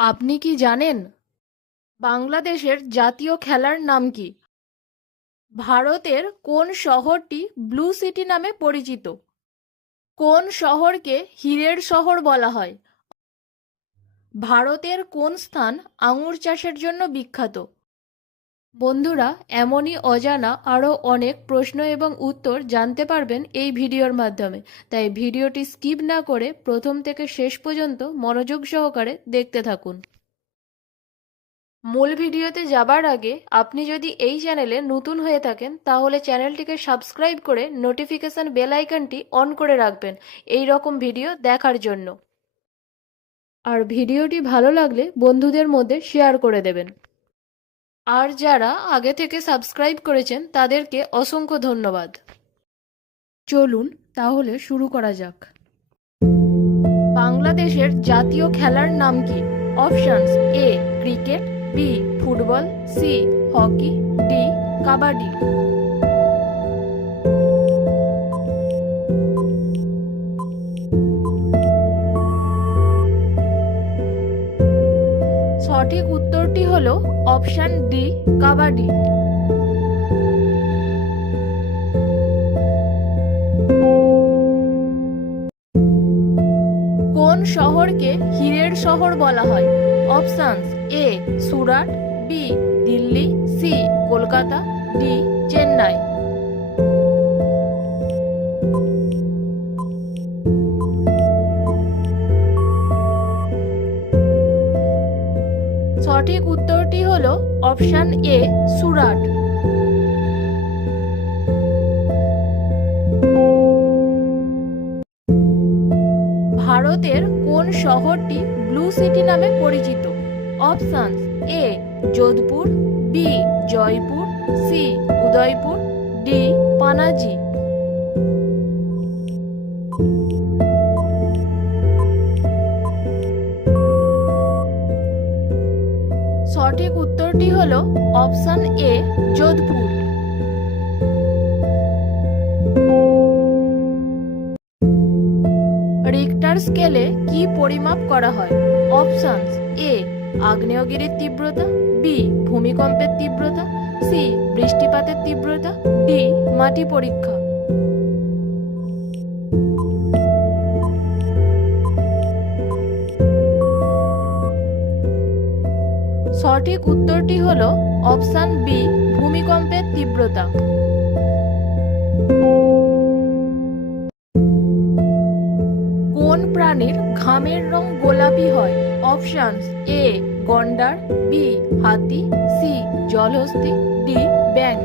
আপনি কি জানেন বাংলাদেশের জাতীয় খেলার নাম কি? ভারতের কোন শহরটি ব্লু সিটি নামে পরিচিত? কোন শহরকে হীরের শহর বলা হয়? ভারতের কোন স্থান আঙুর চাষের জন্য বিখ্যাত? বন্ধুরা, এমনই অজানা আরও অনেক প্রশ্ন এবং উত্তর জানতে পারবেন এই ভিডিওর মাধ্যমে। তাই ভিডিওটি স্কিপ না করে প্রথম থেকে শেষ পর্যন্ত মনোযোগ সহকারে দেখতে থাকুন। মূল ভিডিওতে যাবার আগে আপনি যদি এই চ্যানেলে নতুন হয়ে থাকেন তাহলে চ্যানেলটিকে সাবস্ক্রাইব করে নোটিফিকেশন বেল আইকনটি অন করে রাখবেন এই রকম ভিডিও দেখার জন্য। আর ভিডিওটি ভালো লাগলে বন্ধুদের মধ্যে শেয়ার করে দেবেন। আর যারা আগে থেকে সাবস্ক্রাইব করেছেন তাদেরকে অসংখ্য ধন্যবাদ। চলুন তাহলে শুরু করা যাক। বাংলাদেশের জাতীয় খেলার নাম কি? অপশনস: A cricket, B football, C hockey, D kabaddi. সঠিক উত্তরটি হলো অপশন ডি কাবাডি। কোন শহরকে হীরের শহর বলা হয়? অপশনস: A Surat, B Delhi, C Kolkata, D Chennai. সঠিক উত্তরটি হলো অপশন এ সুরাট। ভারতের কোন শহরটি ব্লু সিটি নামে পরিচিত? অপশনস: A Jodhpur, B Jaipur, C Udaipur, D Panaji. সঠিক উত্তরটি হলো অপশন এ যোধপুর। রিক্টার স্কেলে কি পরিমাপ করা হয়? অপশনস: এ আগ্নেয়গিরির তীব্রতা, বি ভূমিকম্পের তীব্রতা, সি বৃষ্টিপাতের তীব্রতা, ডি মাটি পরীক্ষা। সঠিক উত্তরটি হলো অপশন বি ভূমিকম্পের তীব্রতা। কোন প্রাণীর ঘামের রং গোলাপি হয়? অপশনস: এ গন্ডার, বি হাতি, সি জলহস্তী, ডি ব্যাঙ।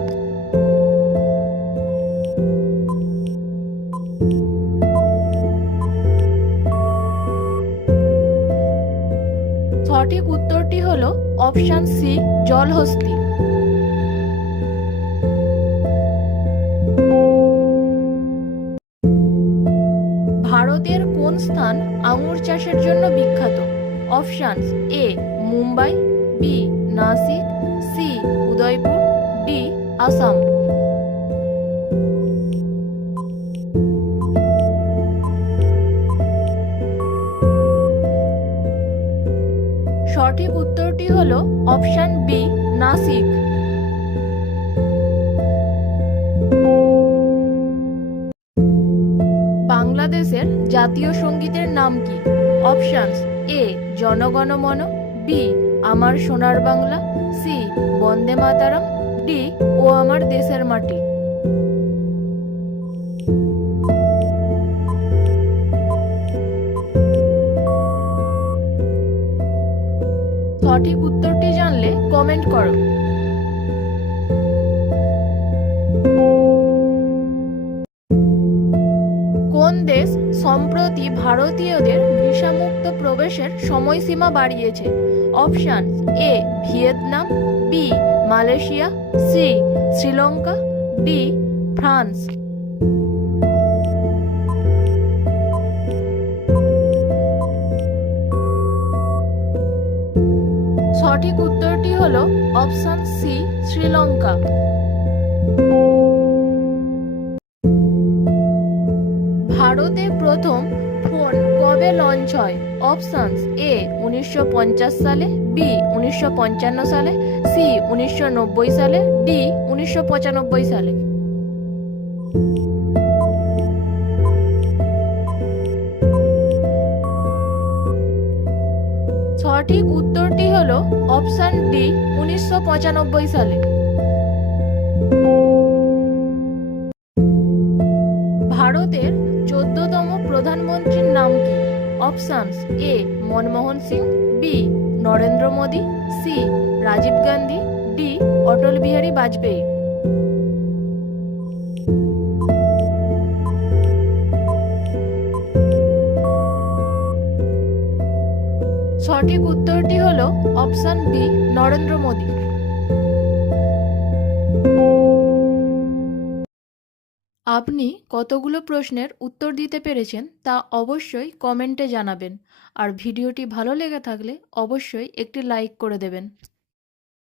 সঠিক উত্তরটি হলো অপশন সি জলহস্তী। ভারতের কোন স্থান আঙুর চাষের জন্য বিখ্যাত? অপশনস: A Mumbai, B Nashik, C Udaipur, D Assam. সঠিক উত্তরটি হলো অপশন বি নাসিক। বাংলাদেশের জাতীয় সঙ্গীতের নাম কি? অপশনস: এ জনগণ মন, বি আমার সোনার বাংলা, সি বন্দে মাতারাম, ডি ও আমার দেশের মাটি। সঠিক উত্তরটি জানলে কমেন্ট করো। কোন দেশ সম্প্রতি ভারতীয়দের ভিসামুক্ত প্রবেশের সময়সীমা বাড়িয়েছে? Options: A Vietnam, B Malaysia, C Sri Lanka, D France. সঠিক উত্তরটি হলো অপশন সি শ্রীলঙ্কা। ভারতে প্রথম ফোন কবে লঞ্চ 6। অপশনস: এ 1950 সালে, বি 1955 সালে, সি 1990 সালে, ডি 1995 সালে। সঠিক উত্তরটি হলো অপশন ডি 1995 সালে। ভারতের 14তম প্রধানমন্ত্রীর নাম কি? অপশনস: A Manmohan Singh, B Narendra Modi, C Rajiv Gandhi, D Atal Bihari Vajpayee. সঠিক উত্তরটি হলো অপশন বি নরেন্দ্র মোদী। আপনি কতগুলো প্রশ্নের উত্তর দিতে পেরেছেন তা অবশ্যই কমেন্টে জানাবেন। আর ভিডিওটি ভালো লেগে থাকলে অবশ্যই একটি লাইক করে দেবেন।